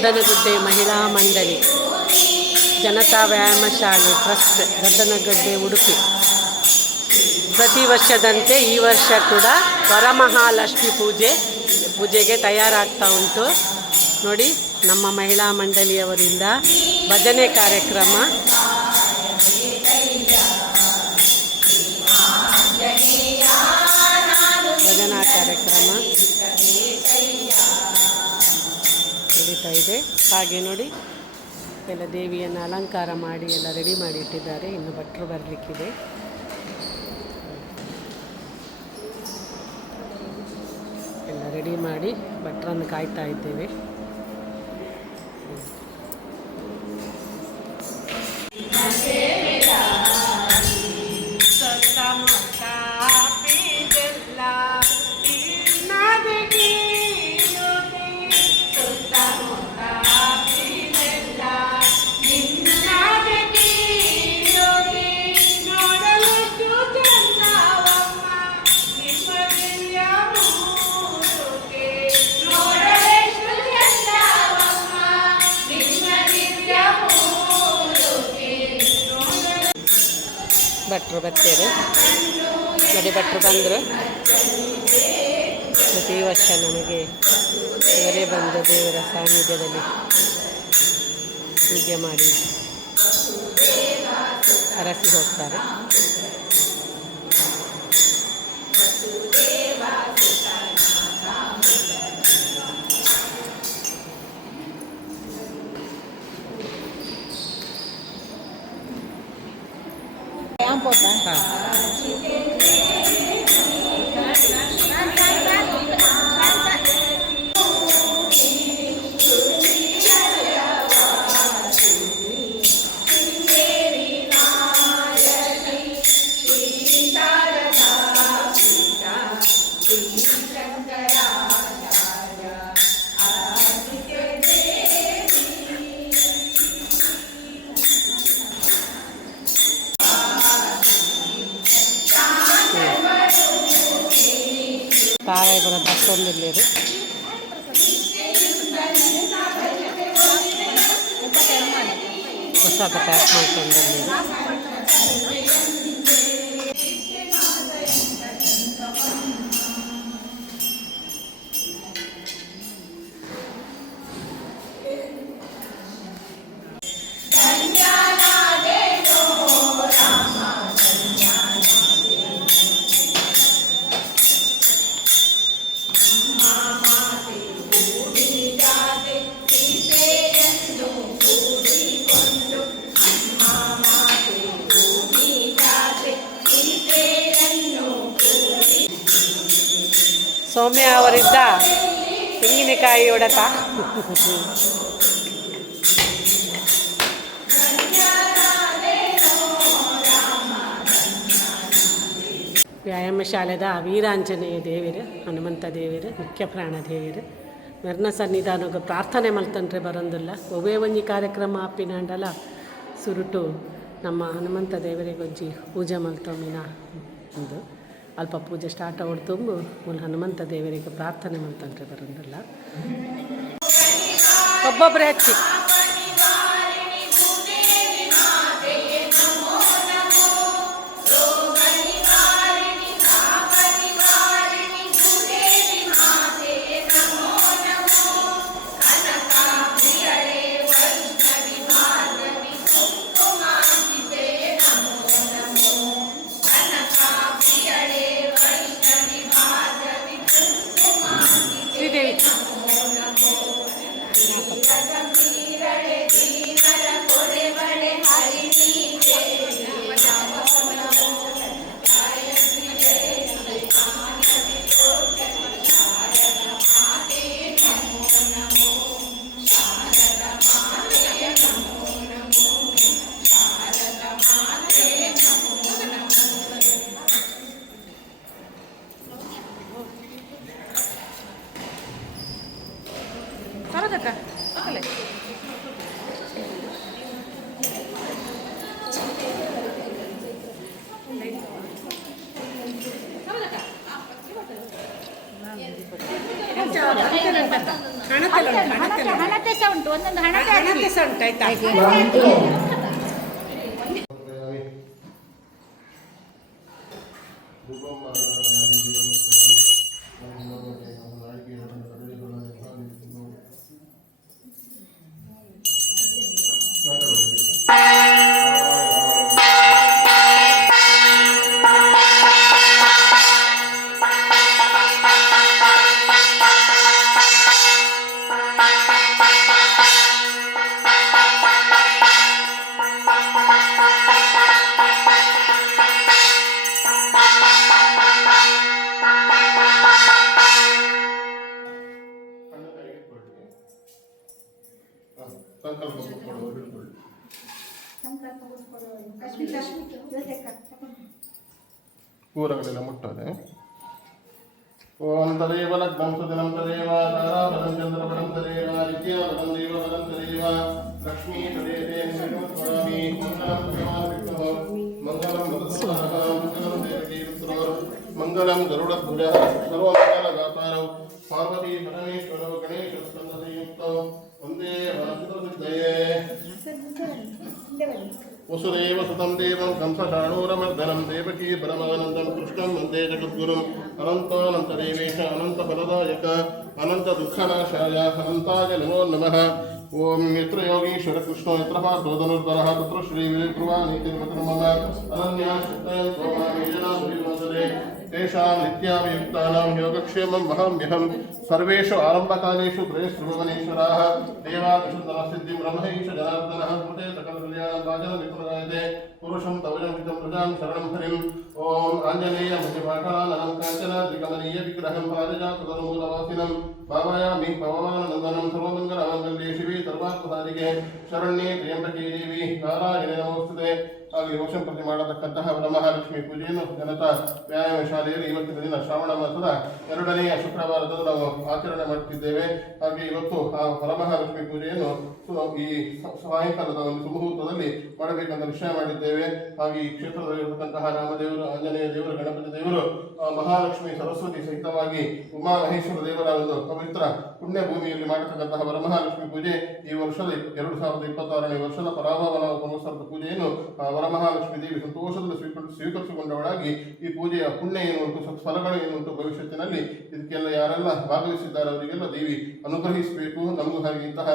ಗದ್ದನಗುಡ್ಡೆ ಮಹಿಳಾ ಮಂಡಳಿ ಜನತಾ ವ್ಯಾಯಾಮ ಶಾಲೆ ಟ್ರಸ್ಟ್ ಗದ್ದನಗುಡ್ಡೆ ಉಡುಪಿ ಪ್ರತಿ ವರ್ಷದಂತೆ ಈ ವರ್ಷ ಕೂಡ ವರಮಹಾಲಕ್ಷ್ಮಿ ಪೂಜೆಗೆ ತಯಾರಾಗ್ತಾ ಉಂಟು. ನೋಡಿ, ನಮ್ಮ ಮಹಿಳಾ ಮಂಡಳಿಯವರಿಂದ ಭಜನೆ ಕಾರ್ಯಕ್ರಮ, ಭಜನಾ ಕಾರ್ಯಕ್ರಮ ನಡೀತಾ ಇದೆ. ಹಾಗೆ ನೋಡಿ, ಎಲ್ಲ ದೇವಿಯನ್ನು ಅಲಂಕಾರ ಮಾಡಿ ಎಲ್ಲ ರೆಡಿ ಮಾಡಿ ಇಟ್ಟಿದ್ದಾರೆ. ಇನ್ನು ಭಟ್ರು ಬರಲಿಕ್ಕಿದೆ. ಎಲ್ಲ ರೆಡಿ ಮಾಡಿ ಭಟ್ರನ್ನು ಕಾಯ್ತಾ ಇದ್ದೇವೆ. ಭಟ್ರು ಬರ್ತಾರೆ ನೋಡಿ, ಭಟ್ರು ಬಂದರು. ಪ್ರತಿ ವರ್ಷ ನಮಗೆ ಇವರೇ ಬಂದು ದೇವರ ಸಾನ್ನಿಧ್ಯದಲ್ಲಿ ಪೂಜೆ ಮಾಡಿ ಹರಸಿ ಹೋಗ್ತಾರೆ. ತಾರಾಯಪುರ ಬಸ್ಸೊಂದಿಲ್ಲೇರು ಹೊಸದ ಪ್ಯಾಕ್ ಮಾಡ್ಕೊಂಡಿದ್ದೀರಿ. ಸೌಮ್ಯ ಅವರಿದ್ದ ತೆಂಗಿನಕಾಯಿ ಹೊಡೆತ. ವ್ಯಾಯಾಮ ಶಾಲೆದ ವೀರಾಂಜನೇಯ ದೇವರು, ಹನುಮಂತ ದೇವರು, ಮುಖ್ಯ ಪ್ರಾಣ ದೇವರು ಮೆರ್ನ ಸನ್ನಿಧಾನಕ್ಕೆ ಪ್ರಾರ್ಥನೆ ಮಲ್ತಂಡ್ರೆ ಬರೋದಿಲ್ಲ. ಒವೇ ಒಂಜಿ ಕಾರ್ಯಕ್ರಮ ಆಪಿನಾಂಡಲ ಸುರುಟು ನಮ್ಮ ಹನುಮಂತ ದೇವರಿಗೆ ಒಂಜಿ ಪೂಜೆ ಮಲ್ತೊಮ್ಮಿನ ಒಂದು ಅಲ್ಪ ಪೂಜೆ ಸ್ಟಾರ್ಟ್ ಹೊಡ್ತು ಮೂಲ ಹನುಮಂತ ದೇವರಿಗೆ ಪ್ರಾರ್ಥನೆ ಮಲ್ತಂಡ್ರೆ ಬರೋದಿಲ್ಲ. ಒಬ್ಬೊಬ್ಬರೇ ಹಚ್ಚಿ Sarada Akale. Sarada ಹಣತೆ ಸಹ ಉಂಟು, ಒಂದೊಂದು ಹಣತೆ ಸಹ ಉಂಟು ಆಯ್ತಾ. ಕೂರಗಳೆಲ್ಲ ಮುಟ್ಟದೆ. ಓಂ ತದೇವ ಲಗ್ನಂ ಸುದಿನಂ ತದೇವ ತಾರಾಬಲಂ ಚಂದ್ರಬಲಂ ತದೇವ ವಿದ್ಯಾಬಲಂ ದೇವಬಲಂ ತದೇವ ಲಕ್ಷ್ಮೀ ತದೇತೆ ಸ್ಮರಾಮಿ. ಮಂಗಲಂ ಮಂಗಲಂ ದೇವಕೀ ಪುತ್ರೋ ಮಂಗಲಂ ಗರುಡಧ್ವಜ ಸರ್ವಮಂಗಲದಾತಾರೌ ಪಾರ್ವತೀ ಪರಮೇಶ್ವರೌ ಗಣೇಶ ಸ್ಕಂದಸಂಯುಕ್ತೌ ವಂದೇ ವಾಸುದೇವಸಿದ್ಧಯೇ. ವಸುದೇವ ಸುತಂ ದೇವಂ ಕಂಸಚಾಣೂರಮರ್ದನಂ ದೇವಕೀ ಪರಮಾನಂದಂ ಕೃಷ್ಣಂ ವಂದೇ ಜಗದ್ಗುರುಂ ಅನಂತಾನಂತದೇವೇಶ ಅನಂತಫಲದಾಯಕ ಅನಂತ ದುಃಖನಾಶಾಯ ಅನಂತಾಯ ನಮೋ ನಮಃ. ಓಂ ಯತ್ರ ಯೋಗೀಶ್ವರ ಕೃಷ್ಣೋ ಯತ್ರ ಪಾರ್ಥೋಧನುರ್ಧರಃ ತತ್ರ ಶ್ರೀ ವಿಕ್ರುವಾನೀತಿ ಮಮ ಅನನ್ಯಾಶ್ಚಿತ್ತಯಂತೋ ಮಾಮೇಜನಾಮುನಿಮೋದನೆ ತೇಷಾಂ ನಿತ್ಯಾಭಿಯುಕ್ತಾನಾಂ ಯೋಗಕ್ಷೇಮಂ ವಹಾಮ್ಯಹಂ. ಸರ್ವೇಷು ಆರಂಭಕಾಲೇಷು ತ್ರಯಸ್ತ್ರಿಭುವನೇಶ್ವರಾಃ ದೇವಾದಿಶುದ್ಧನಸಿದ್ಧಿಂ ಬ್ರಹ್ಮೈಷ ಜನಾರ್ದನಃ ಕೃತೆ ಸಕಲಕಲ್ಯಾಣಂ ವಾಚನಮಿತ್ರಗಾಯತೆ ಪುರುಷಂ ತವಜಂಹಿತಂ ಪ್ರಜಾಂ ಶರಣಂ ಹರಿಂ. ಓಂ ಆಂಜನೇಯ ಮುನಿಪಾಠಾನನಂ ಕಾಂಚನಾದ್ರಿಕಮನೀಯ ವಿಗ್ರಹಂ ಪಾರಿಜಾತತನುಮೂಲವಾಸಿನಂ ಭಾವಯಾಮಿ ಪವಮಾನನಂದನಂ ಸರ್ವಮಂಗಲಮಾಂಗಲ್ಯೇ ಶಿವೆ ಸರ್ವಾರ್ಥಸಾಧಿಕೆ ಶರಣ್ಯೇ ತ್ರ್ಯಂಬಕೇ ದೇವಿ ನಾರಾಯಣೇ ನಮೋಸ್ತುತೆ. ಹಾಗೆ ರೋಷನ್ ಪ್ರತಿ ಮಾಡತಕ್ಕಂತಹ ವರಮಹಾಲಕ್ಷ್ಮಿ ಪೂಜೆಯನ್ನು ಜನತಾ ವ್ಯಾಯಾಮ ಶಾಲೆಯಲ್ಲಿ ಇವತ್ತಿನ ದಿನ ಶ್ರಾವಣ ಮಾಸದ 2ನೇ ಶುಕ್ರವಾರದಂದು ನಾವು ಆಚರಣೆ ಮಾಡುತ್ತಿದ್ದೇವೆ. ಹಾಗೆ ಇವತ್ತು ಆ ವರಮಹಾಲಕ್ಷ್ಮಿ ಪೂಜೆಯನ್ನು ಈ ಸಾಯಂಕಾಲದ ಒಂದು ಸುಮುಹೂರ್ತದಲ್ಲಿ ಮಾಡಬೇಕಂತ ನಿಶ್ಚಯ ಮಾಡಿದ್ದೇವೆ. ಹಾಗೆ ಈ ಕ್ಷೇತ್ರದಲ್ಲಿರತಕ್ಕಂತಹ ರಾಮದೇವರು, ಆಂಜನೇಯ ದೇವರು, ಗಣಪತಿ ದೇವರು, ಮಹಾಲಕ್ಷ್ಮಿ ಸರಸ್ವತಿ ಸಹಿತವಾಗಿ ಉಮಾಮಹೇಶ್ವರ ದೇವರ ಒಂದು ಪವಿತ್ರ ಪುಣ್ಯ ಭೂಮಿಯಲ್ಲಿ ಮಾಡತಕ್ಕಂತಹ ವರಮಹಾಲಕ್ಷ್ಮಿ ಪೂಜೆ ಈ ವರ್ಷದ 2026ನೇ ವರ್ಷದ ಪರಾಭವನ ಸಂವತ್ಸರದ ಪೂಜೆಯನ್ನು ವರಮಹಾಲಕ್ಷ್ಮಿ ದೇವಿ ಸಂತೋಷದಲ್ಲಿ ಸ್ವೀಕರಿಸಿಕೊಂಡವಳಾಗಿ ಈ ಪೂಜೆಯ ಪುಣ್ಯ ಏನು ಉಂಟು, ಸತ್ಫಲಗಳು ಏನು ಉಂಟು ಭವಿಷ್ಯತ್ತಿನಲ್ಲಿ ಇದಕ್ಕೆಲ್ಲ ಯಾರೆಲ್ಲ ಭಾಗವಹಿಸಿದ್ದಾರೆ ಅವರಿಗೆಲ್ಲ ದೇವಿ ಅನುಗ್ರಹಿಸಬೇಕು. ನಮಗೂ ಹಾಗೆ ಇಂತಹ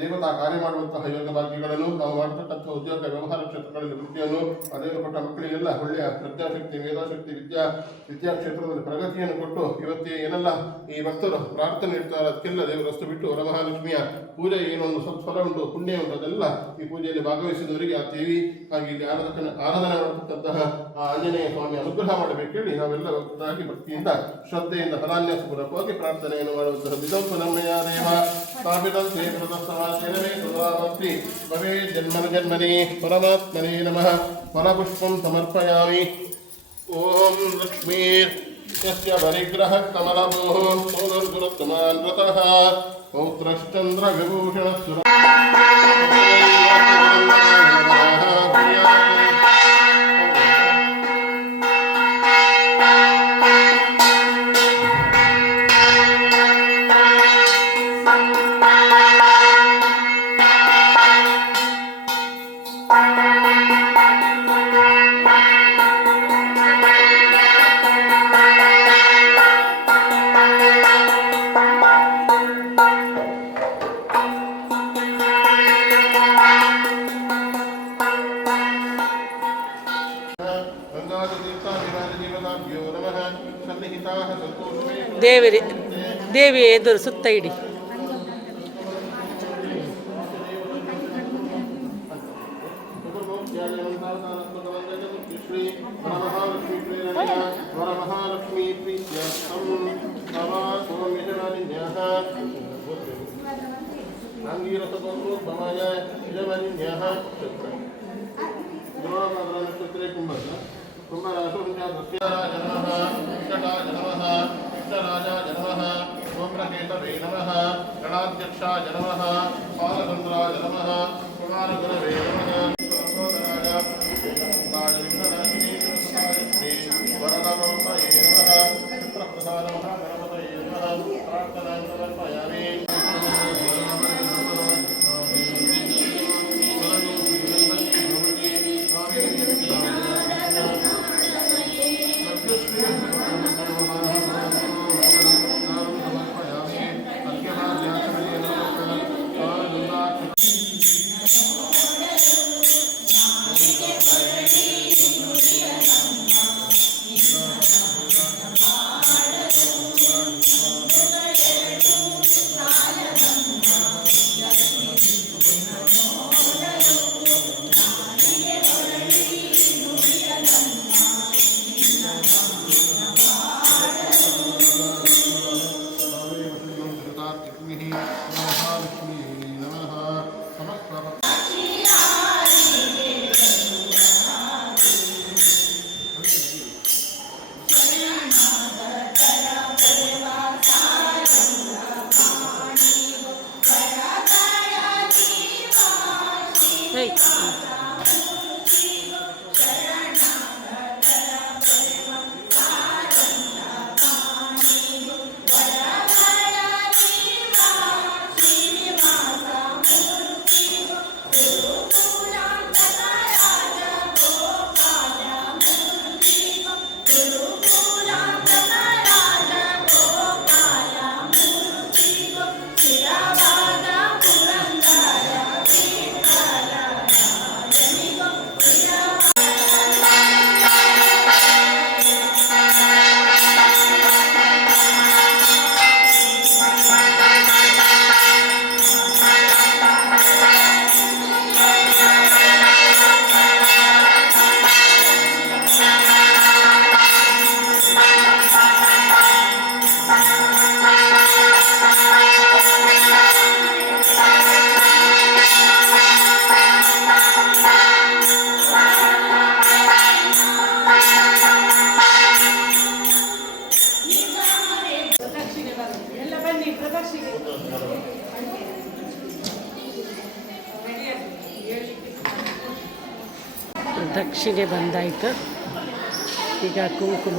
ದೇವತಾ ಕಾರ್ಯ ಮಾಡುವಂತಹ ಯೋಗ ಭಾಗ್ಯಗಳನ್ನು ನಾವು ಮಾಡತಕ್ಕಂತಹ ಉದ್ಯೋಗ ವ್ಯವಹಾರ ಕ್ಷೇತ್ರಗಳಲ್ಲಿ ವೃತ್ತಿಯನ್ನು ದೇವರು ಕೊಟ್ಟ ಮಕ್ಕಳಿಗೆಲ್ಲ ಒಳ್ಳೆಯ ಪ್ರಜ್ಞಾಶಕ್ತಿ, ಮೇಧಾಶಕ್ತಿ, ವಿದ್ಯಾ ಕ್ಷೇತ್ರದಲ್ಲಿ ಪ್ರಗತಿಯನ್ನು ಕೊಟ್ಟು ಇವತ್ತೇ ಏನೆಲ್ಲ ಈ ಭಕ್ತರು ಪ್ರಾರ್ಥನೆ ಇಡ್ತಾರೆ ಅದಕ್ಕೆಲ್ಲ ದೇವರು ಅಷ್ಟು ಬಿಟ್ಟು ವರಮಹಾಲಕ್ಷ್ಮಿಯ ಪೂಜೆ ಏನೊಂದು ಸತ್ಫಲ ಉಂಟು, ಪುಣ್ಯ ಉಂಟು, ಅದೆಲ್ಲ ಈ ಪೂಜೆಯಲ್ಲಿ ಭಾಗವಹಿಸಿದವರಿಗೆ ಆ ದೇವಿ ಹಾಗೆ ಇಲ್ಲಿ ಆರಾಧನೆ ಮಾಡತಕ್ಕಂತಹ ಆ ಆಂಜನೇಯ ಸ್ವಾಮಿ ಅನುಗ್ರಹ ಮಾಡಬೇಕು ಹೇಳಿ ನಾವೆಲ್ಲ ಭಕ್ತರಾಗಿ ಭಕ್ತಿಯಿಂದ ಶ್ರದ್ಧೆಯಿಂದ ಫಲಾನ್ಯಾಸಪೂರ್ವಕವಾಗಿ ಪ್ರಾರ್ಥನೆಯನ್ನು ಮಾಡುವಂತಹ ವಿಧಂತು ನಮ್ಮಯ ದೇವ ಸ್ಥಾಪಿತಂತೆ ಕೃತಸ್ಥವಾಚನವೇ ಸದಾಭಕ್ತಿ ಭವೇ ಜನ್ಮನಿ ಪರಮಾತ್ಮನೇ ನಮಃ. ಫಲಪುಷ್ಪಂ ಸಮರ್ಪಯಾಮಿ. ಓಂ ಲಕ್ಷ್ಮೀರ್ ಯಸ್ಯ ಪರಿಗ್ರಹ ಕಮಲಭೂಃ ಸೋದರ್ಗುರುತ್ತಮಾನ್ ವ್ರತಃ ಪೌತ್ರಶ್ಚಂದ್ರ ವಿಭೂಷಣ ಸುರ ದೇವಿಯ ಎದುರು ಸುತ್ತ ಇಡಿ. ವರಮಹಾಲಕ್ಷ್ಮೀ ಪ್ರೀತ್ಯರ್ಥಂ ಅಂಗೀರಸೋದ್ಭವಾಯ ಯಜಮಾನ್ಯಃ ನಕ್ಷತ್ರೇ ಕುಂಭದ ಕುಂಭರಾಶೋಜಾಯ ನಮಃ ಇಷ್ಟರಾಜ ನಮಃ ಇಷ್ಟರಾಜಾಯ ನಮಃ ಸೋಮ್ರಕೇತವೇ ನಮಃ ಗಣಾಧ್ಯಕ್ಷಾಯ ನಮಃ ಪಾಲಚಂದ್ರಾಯ ನಮಃ ಕುಮಾರಗುರವೇ ನಮಃ ವರದಮೋತ್ತಯೇ ನಮಃ ಚಿತ್ರಪ್ರಸಾದ ಮಹಾಗಣಪತಯೇ ನಮಃ ಪ್ರಾರ್ಥನಾಂ ಸಮರ್ಪಯಾಮಿ. ಮಹಾಲಕ್ಷ್ಮೀ ನಮಃ ಸಮಸ್ತ Hey. ದಕ್ಷಿಣೆ ಬಂದಾಯಿತು. ಈಗ ಕುಂಕುಮ.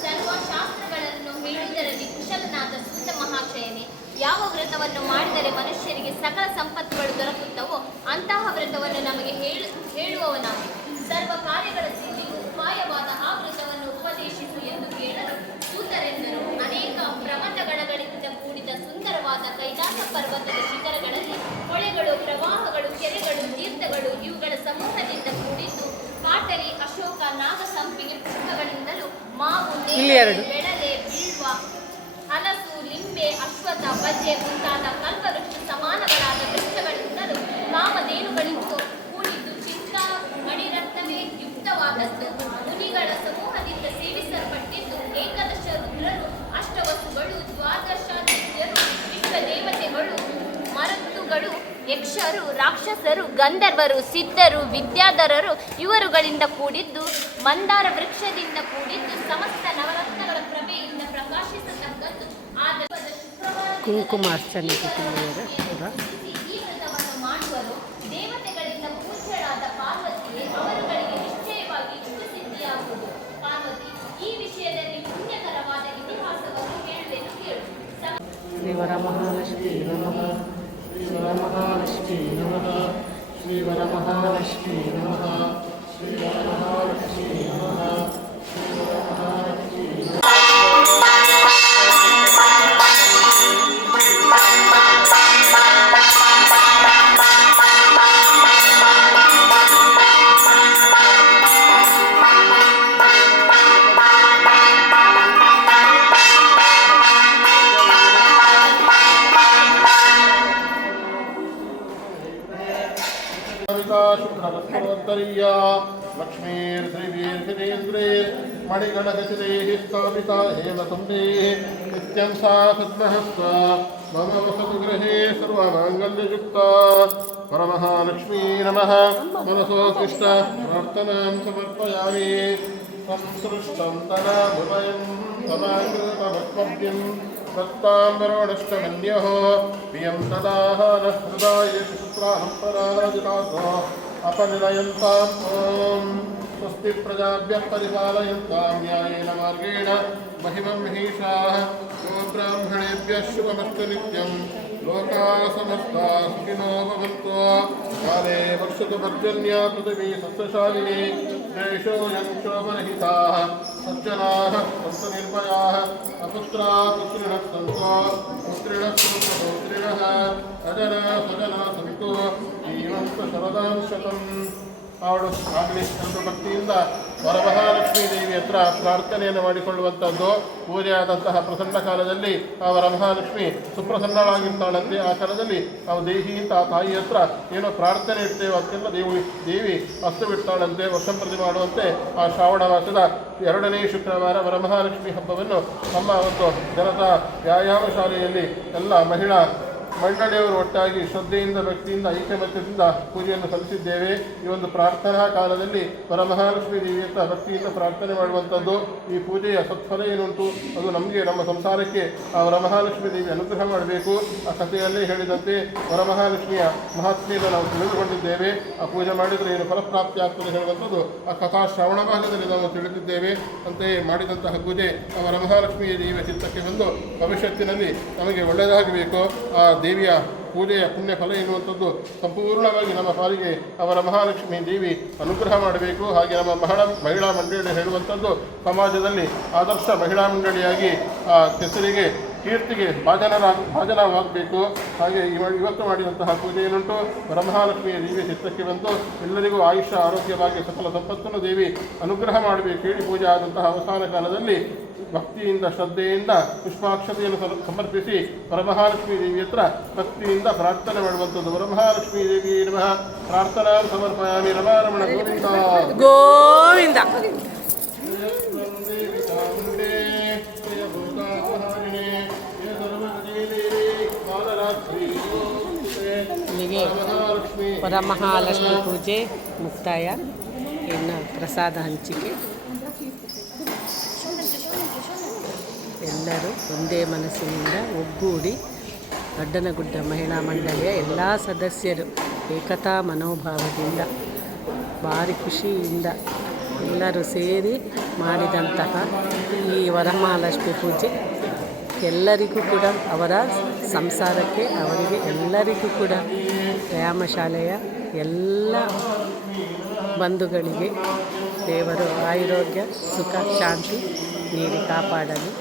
ಸರ್ವಶಾಸ್ತ್ರಗಳನ್ನು ಹೇಳಿದರಲ್ಲಿ ಕುಶಲನಾದ ಸೂತ ಮಹಾಶಯನೇ, ಯಾವ ವ್ರತವನ್ನು ಮಾಡಿದರೆ ಮನುಷ್ಯರಿಗೆ ಸಕಲ ಸಂಪತ್ತುಗಳು ದೊರಕುತ್ತವೋ ಅಂತಹ ವ್ರತವನ್ನು ನಮಗೆ ಹೇಳುವವನಾಗಿ ಸರ್ವ ಕಾರ್ಯಗಳ ಸಿದ್ಧಿಗೂ ಉಪಾಯವಾದ ಆ ವ್ರತವನ್ನು ಉಪದೇಶಿಸು ಎಂದು ಕೇಳಲು ಸೂತರೆಂದರು. ಅನೇಕ ಪ್ರಮಥಗಣಗಳಿಂದ ಕೂಡಿದ ಸುಂದರವಾದ ಕೈಲಾಸ ಪರ್ವತದ ಶಿಖರಗಳಲ್ಲಿ ಹೊಳೆಗಳು, ಪ್ರವಾಹಗಳು, ಕೆರೆಗಳು, ತೀರ್ಥಗಳು ಇವುಗಳ ಸಮೂಹದಿಂದ ಕೂಡಿದ್ದು ಕಾಟಲಿ, ಅಶೋಕ, ನಾಗ, ಸಂಪಿಗೆ ಪುಷ್ಪಗಳಿಂದಲೂ ಮಾವು, ನೇರಳೆ, ಬೆಳಲೆ, ಬಿಲ್ವ, ಹಲಸು, ಲಿಂಬೆ, ಅಶ್ವತ್ಥ, ಬಜ್ಜೆ ಮುಂತಾದ ಕಲ್ಪವೃಕ್ಷ ಸಮಾನಗಳಾದ ವೃಕ್ಷಗಳಿಂದಲೂ ಕಾಮಧೇನುಗಳಿಂದಲೂ ಕೂಡಿದ್ದು ಚಿಂತಾಮಣಿರತ್ನವೇ ಯುಕ್ತವಾದದ್ದು ಮುನಿಗಳ ಸಮೂಹದಿಂದ ಸೇವಿಸಲ್ಪಟ್ಟಿದ್ದು ಏಕದಶ ರುದ್ರರು, ಅಷ್ಟವಸುಗಳು, ದ್ವಾದಶಾದಿತ್ಯರು, ವಿಶ್ವದೇವತೆಗಳು, ಮರುತ್ತುಗಳು, ಯಕ್ಷರು, ರಾಕ್ಷಸರು, ಗಂಧರ್ವರು, ಸಿದ್ಧರು, ವಿದ್ಯಾಧರರು ಇವರುಗಳಿಂದ ಕೂಡಿದ್ದು ಮಂದಾರ ವೃಕ್ಷದಿಂದ ಕೂಡಿದ್ದು ಸಮಸ್ತ ನವರತ್ನಗಳ ಪ್ರಭೆಯಿಂದ ಪ್ರಕಾಶಿಸತಕ್ಕದ್ದು ಆದ ಕುಂಕುಮಾರ್ಚನೆ ಈ ವ್ರತವನ್ನು ಮಾಡುವರು. ದೇವತೆಗಳಿಂದ ಪೂಜ್ಯರಾದ ಪಾರ್ವತಿಯೇ ಅವರುಗಳಿಗೆ ನಿಶ್ಚಯವಾಗಿ ಇಷ್ಟಸಿದ್ಧಿಯಾಗುವುದು. ಪಾರ್ವತಿ, ಈ ವಿಷಯದಲ್ಲಿ ಪುಣ್ಯಕರವಾದ ಇತಿಹಾಸವನ್ನು ಹೇಳುವೆನು ಕೇಳು. ಶ್ರೀವರ ಮಹಾಲಕ್ಷ್ಮೀ ನಮಃ. ಶ್ರೀವರ ಮಹಾಲಕ್ಷ್ಮೀ ನಮಃ. ಶ್ರೀವರ ಮಹಾಲಕ್ಷ್ಮೀ ನಮಃ. ಶ್ರೀವರ ಮಹಾಲಕ್ಷ್ಮೀ ನಮಃ. ಶ್ರೀವರ ಮಹಾಲಕ್ಷ್ಮೀ शुभ्रवत्तरीया लक्ष्मीर्श्रीवीर्भिरेन्द्रेर् मणिगणगतिरेः स्थापिता हेमसंदेः नित्यं सा सद्महस्ता मम वसतु गृहे सर्वमाङ्गल्ययुक्ता परमहालक्ष्मी नमः। मनसोऽष्ट प्रार्थनां समर्पयामि। संसृष्टं तदाभुवयं समाकृतमस्मभ्यं दत्ताम्बरोणष्टमन्यः प्रियं तदाह नः हृदाय शुक्राहं पराजितासो अपनिलयन्तां ॐ स्वस्ति प्रजाभ्यः परिपालयन्तां न्यायेन मार्गेण महिमं महीषाः गोब्राह्मणेभ्यः शुभमस्तु नित्यं लोकाः समस्ताः सुखिनो भवन्तु। काले वर्षतु पर्जन्या पृथिवी सस्यशालिनी देशोऽयं क्षोभरहिताः सज्जनाः सन्तु निर्भयाः अपुत्राः पुत्रिणः सन्तु पुत्रिणः सन्तु पौत्रिणः अजनाः सजनाः सन्तु जीवन्तु शरदां शतम्. ಅವಳು ಆಗಲಿ ಎಂದು ಭಕ್ತಿಯಿಂದ ವರಮಹಾಲಕ್ಷ್ಮೀ ದೇವಿ ಹತ್ರ ಪ್ರಾರ್ಥನೆಯನ್ನು ಮಾಡಿಕೊಳ್ಳುವಂಥದ್ದು. ಪೂಜೆ ಆದಂತಹ ಪ್ರಸನ್ನ ಕಾಲದಲ್ಲಿ ಆ ವರಮಹಾಲಕ್ಷ್ಮಿ ಸುಪ್ರಸನ್ನಳಾಗಿರ್ತಾಳಂತೆ. ಆ ಕಾಲದಲ್ಲಿ ನಾವು ದೇಹಿ ಅಂತ ಆ ತಾಯಿ ಹತ್ರ ಏನೋ ಪ್ರಾರ್ಥನೆ ಇಡ್ತೇವೆ ಅದಕ್ಕೆಲ್ಲ ದೇವಿ ಅಸ್ತು ಬಿಡ್ತಾಳಂತೆ. ವರ್ಷಂಪ್ರತಿ ಮಾಡುವಂತೆ ಆ ಶ್ರಾವಣ ಮಾಸದ 2ನೇ ಶುಕ್ರವಾರ ವರಮಹಾಲಕ್ಷ್ಮಿ ಹಬ್ಬವನ್ನು ನಮ್ಮ ಒಂದು ಜನತಾ ವ್ಯಾಯಾಮ ಶಾಲೆಯಲ್ಲಿ ಎಲ್ಲ ಮಹಿಳಾ ಮಂಡಳಿಯವರು ಒಟ್ಟಾಗಿ ಶ್ರದ್ಧೆಯಿಂದ ಭಕ್ತಿಯಿಂದ ಐಕಮತ್ಯದಿಂದ ಪೂಜೆಯನ್ನು ಸಲ್ಲಿಸಿದ್ದೇವೆ. ಈ ಒಂದು ಪ್ರಾರ್ಥನಾ ಕಾಲದಲ್ಲಿ ವರಮಹಾಲಕ್ಷ್ಮೀ ದೇವಿಯತ್ತ ಭಕ್ತಿಯಿಂದ ಪ್ರಾರ್ಥನೆ ಮಾಡುವಂಥದ್ದು. ಈ ಪೂಜೆಯ ಸತ್ಫಲ ಏನುಂಟು ಅದು ನಮಗೆ ನಮ್ಮ ಸಂಸಾರಕ್ಕೆ ಆ ವರಮಹಾಲಕ್ಷ್ಮೀ ದೇವಿ ಅನುಗ್ರಹ ಮಾಡಬೇಕು. ಆ ಕಥೆಯಲ್ಲೇ ಹೇಳಿದಂತೆ ವರಮಹಾಲಕ್ಷ್ಮಿಯ ಮಹಾತ್ಮೆಯನ್ನು ನಾವು ತಿಳಿದುಕೊಂಡಿದ್ದೇವೆ. ಆ ಪೂಜೆ ಮಾಡಿದರೆ ಏನು ಫಲಪ್ರಾಪ್ತಿ ಆಗ್ತದೆ ಹೇಳುವಂಥದ್ದು ಆ ಕಥಾ ಶ್ರವಣ ಭಾಗದಲ್ಲಿ ನಾವು ತಿಳಿದಿದ್ದೇವೆ. ಅಂತೆಯೇ ಮಾಡಿದಂತಹ ಪೂಜೆ ಆ ವರಮಹಾಲಕ್ಷ್ಮೀ ದೇವಿಯ ಚಿತ್ತಕ್ಕೆ ಬಂದು ಭವಿಷ್ಯತ್ತಿನಲ್ಲಿ ನಮಗೆ ಒಳ್ಳೆಯದಾಗಬೇಕು. ಆ ದೇವಿಯ ಪೂಜೆಯ ಪುಣ್ಯ ಫಲ ಎನ್ನುವಂಥದ್ದು ಸಂಪೂರ್ಣವಾಗಿ ನಮ್ಮ ಪಾಲಿಗೆ ಅವರ ಮಹಾಲಕ್ಷ್ಮಿ ದೇವಿ ಅನುಗ್ರಹ ಮಾಡಬೇಕು. ಹಾಗೆ ನಮ್ಮ ಮಹಿಳಾ ಮಂಡಳಿ ಹೇಳುವಂಥದ್ದು ಸಮಾಜದಲ್ಲಿ ಆದರ್ಶ ಮಹಿಳಾ ಮಂಡಳಿಯಾಗಿ ಆ ಹೆಸರಿಗೆ ಕೀರ್ತಿಗೆ ಭಾಜನವಾಗಬೇಕು. ಹಾಗೆ ಇವತ್ತು ಮಾಡಿದಂತಹ ಪೂಜೆ ಏನುಂಟು ವರಮಹಾಲಕ್ಷ್ಮಿಯ ದೇವಿಯ ಚಿತ್ತಕ್ಕೆ ಬಂದು ಎಲ್ಲರಿಗೂ ಆಯುಷ್ಯ ಆರೋಗ್ಯವಾಗಿ ಸಕಲ ಸಂಪತ್ತನ್ನು ದೇವಿ ಅನುಗ್ರಹ ಮಾಡಬೇಕು. ಹೇಳಿ ಪೂಜೆ ಆದಂತಹ ಅವಸಾನ ಕಾಲದಲ್ಲಿ ಭಕ್ತಿಯಿಂದ ಶ್ರದ್ಧೆಯಿಂದ ಪುಷ್ಪಾಕ್ಷತೆಯನ್ನು ಸಮರ್ಪಿಸಿ ವರಮಹಾಲಕ್ಷ್ಮೀ ದೇವಿ ಹತ್ರ ಭಕ್ತಿಯಿಂದ ಪ್ರಾರ್ಥನೆ ಮಾಡುವಂಥದ್ದು. ವರಮಹಾಲಕ್ಷ್ಮೀ ದೇವಿ ನಮಃ ಪ್ರಾರ್ಥನಾ ಸಮರ್ಪಯಾಮಿ. ರಮಾರಮಣ ಗೋವಿಂದ ಗೋವಿಂದ. ಇಲ್ಲಿಗೆ ವರಮಹಾಲಕ್ಷ್ಮಿ ಪೂಜೆ ಮುಕ್ತಾಯ. ಇನ್ನು ಪ್ರಸಾದ ಹಂಚಿಕೆ. ಎಲ್ಲರೂ ಒಂದೇ ಮನಸ್ಸಿನಿಂದ ಒಗ್ಗೂಡಿ ಅಡ್ಡನಗುಡ್ಡ ಮಹಿಳಾ ಮಂಡಳಿಯ ಎಲ್ಲ ಸದಸ್ಯರು ಏಕತಾ ಮನೋಭಾವದಿಂದ ಭಾರಿ ಖುಷಿಯಿಂದ ಎಲ್ಲರೂ ಸೇರಿ ಮಾಡಿದಂತಹ ಈ ವರಮಹಾಲಕ್ಷ್ಮಿ ಪೂಜೆ ಎಲ್ಲರಿಗೂ ಕೂಡ ಅವರ ಸಂಸಾರಕ್ಕೆ ಅವರಿಗೆ ಎಲ್ಲರಿಗೂ ಕೂಡ ವ್ಯಾಯಾಮ ಶಾಲೆಯ ಎಲ್ಲ ಬಂಧುಗಳಿಗೆ ದೇವರು ಆಯುರೋಗ್ಯ ಸುಖ ಶಾಂತಿ ನೀಡಿ ಕಾಪಾಡಲಿ.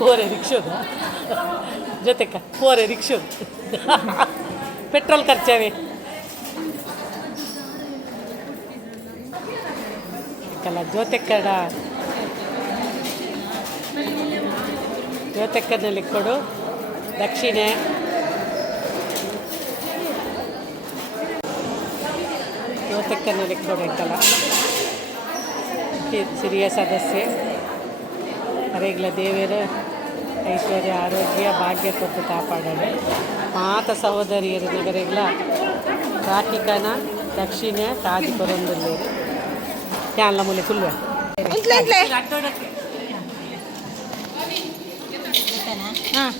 ಹೋರೆ ರಿಕ್ಷೋದ ಜೊತೆಕ ಹೋರೆ ರಿಕ್ಷೋದು ಪೆಟ್ರೋಲ್ ಖರ್ಚಾವೆ ಕಲ ಜ್ಯೋತೆಕ್ಕನಲ್ಲಿ ಕೊಡು ದಕ್ಷಿಣೆ. ಜ್ಯೋತೆಕ್ಕನಲ್ಲಿ ಕೊಡಬೇಕಲ್ಲ ಹಿರಿಯ ಸದಸ್ಯೆ ಅರೆಗ್ಲ ದೇವರು ಐಶ್ವರ್ಯ ಆರೋಗ್ಯ ಭಾಗ್ಯ ಕೊಟ್ಟು ಕಾಪಾಡಲು ಮಾತ ಸಹೋದರಿಯರು ನಗರೆಗ್ಲ ರಾಖಿಕನ ದಕ್ಷಿಣ ಕಾಜಿ ಕೊರೊಂದುಲ್ಲೇರು ಕ್ಯಾನ್ಲ ಮೂಲೆ ಕುಲ್ವೆ ಹಾಂ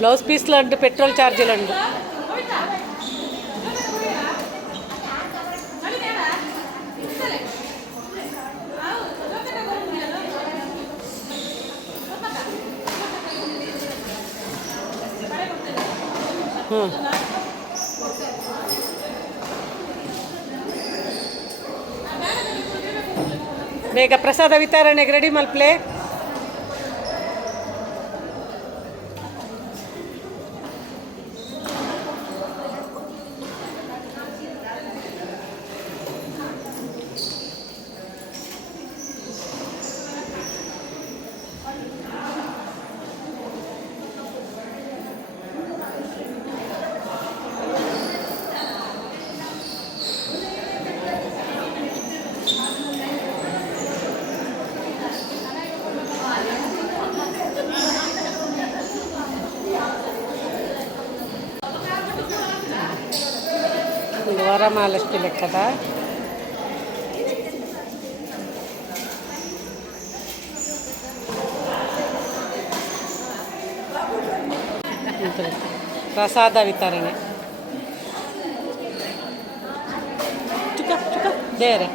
బ్లౌజ్ పీస్లో అంటూ పెట్రోల్ ఛార్జీలు అంటూ ಬೇಗ ಪ್ರಸಾದ ವಿತರಣೆಗೆ ರೆಡಿ ಮಲ್ಪ್ಲೆ. ವರಮಹಾಲಕ್ಷ್ಮಿ ಲೆಕ್ಕದ ಪ್ರಸಾದ ವಿತರಣೆ ಚುಕ ಚುಕ ದೇರೆ